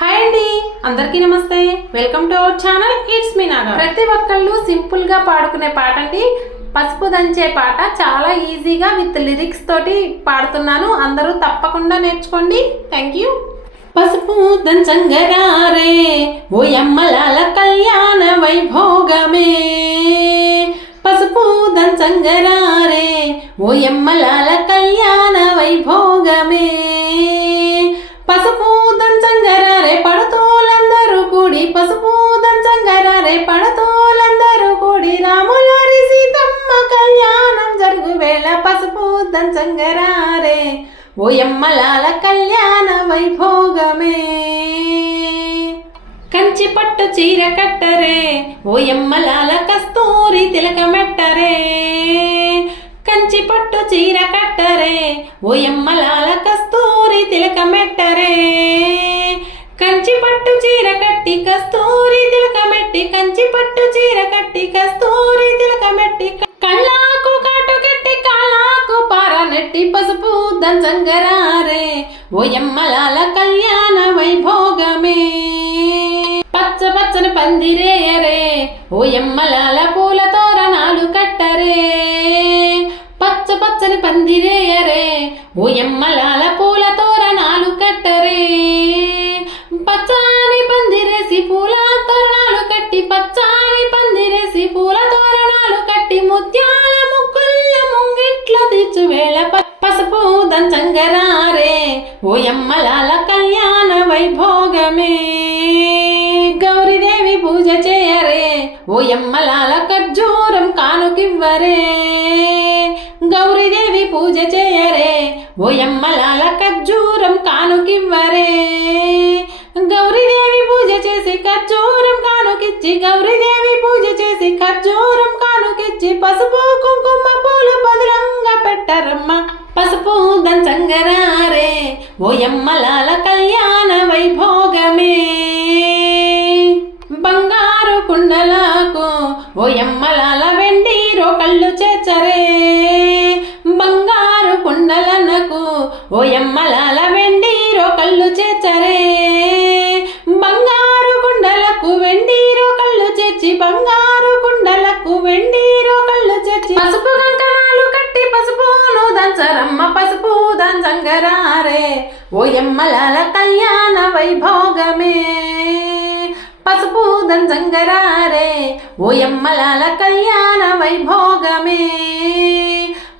Hi అండి, అందరికీ నమస్తే. Welcome to our channel. It's me Naga. ప్రతి ఒక్కళ్ళు సింపుల్ గా పాడుకునే పాట అండి. పసుపు దంచే పాట చాలా ఈజీగా విత్ లిరిక్స్ తోటి పాడుతున్నాను. అందరూ తప్పకుండా నేర్చుకోండి. Thank you. పసుపు దంచంగరారే ఓ యమ్మలాల కళ్యాణ వైభోగమే, పసుపు దంచంగరారే ఓ యమ్మలాల కళ్యాణ వైభోగమే, పసుపు దంచంగరారే పడుతోలందరూ కూడి, పసుపు దంచంగరారే పడుతోలందరూ కూడి, రాములారి సీతమ్మ కళ్యాణం జరుగు వేళ, పసుపు దంచంగరారే ఓ యమ్మలాల కళ్యాణ వైభోగమే. కంచి పట్టు చీర కట్టరే ఓ యమ్మలాల కస్తూరి తిలకమెట్టరే, కంచి పట్టు చీర కట్టరే ఓ యమ్మలాల కస్తూరి తిలకమెట్టరే, కంచి పట్టు చీర కట్టి కస్తూరి తిలకమెట్టి, కంచి పట్టు చీర కట్టి కస్తూరి తిలకమెట్టి, కళ్ళాకు కాటు కట్టి కాళ్ళాకు పారనెట్టి, పసుపు దంచంగరారే ఓ యమ్మలాల కళ్యాణ వైభోగమే. పచ్చ పచ్చని పందిరేయరే ఓ యమ్మలాల పూల తోరణాలు కట్టరే, పచ్చ పచ్చని పందిరేయరే ఓ యమ్మలాల పూల తోరణాలు కట్టరే, పచ్చాని పందిరేసి పూల తోరణాలు కట్టి, పచ్చాని పందిరేసి పూల తోరణాలు కట్టి, ముత్యాల ముగ్గుల ముంగిట్ల తీర్చువేళ, పసుపు దంచంగరారే ఓ యమ్మలాల కళ్యాణ వైభోగమే. గౌరీదేవి పూజ చేయరే ఓ యమ్మలాల ఖర్జూరం కానుకివ్వరే, గౌరీదేవి పూజ చేయరే ఓ యమ్మలాల ఖర్జూరం కానుకివ్వరే, గౌరీదేవి పూజ చేసి ఖర్జూరం కానుకిచ్చి, గౌరీదేవి పూజ చేసి ఖర్జూరం కానుకిచ్చి, పసుపు కుంకుమ పూలు పదిలంగా పెట్టరమ్మ, పసుపు దంచంగరారే ఓ యమ్మలాల కళ్యాణ వైభోగమే. బంగారు కుండలకు ఓ యమ్మలాల వెండి రోకళ్ళు చేర్చరే, బంగారు కుండలకు ఓ యమ్మలాల వెండి రోకళ్ళు చేర్చరే, బంగారు కుండలకు వెండి రోకళ్ళు చేర్చి, బంగారు కుండలకు వెండి రోకళ్ళు చేర్చి, పసుపు కంకణాలు కట్టి పసుపును దంచరమ్మ, పసుపు దంచంగరారే ఓ యమ్మలాల కళ్యాణ వైభోగమే, పసుపు దంచంగరారే ఓ యమ్మలాల కళ్యాణ వైభోగమే,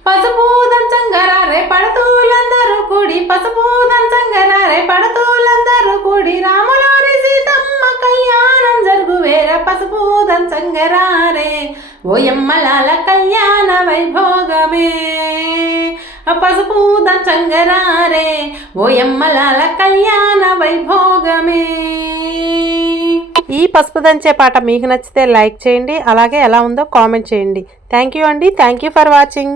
పసుపు దంచంగరారే పడుతూలందరూ కూడి, పసుపు దంచంగరారే పడుతూలందరూ కూడి, రాములారి సీతమ్మ కళ్యాణం జరుగు వేర, పసుపు దంచంగరారే ఓ యమ్మలాల కళ్యాణ వైభోగమే, పసుపు దంచంగరారే ఓ యమ్మలాల కళ్యాణ వైభోగమే. ఈ పసుపు దంచే పాట మీకు నచ్చితే లైక్ చేయండి, అలాగే ఎలా ఉందో కామెంట్ చేయండి. థ్యాంక్ యూ అండి. Thank you for watching.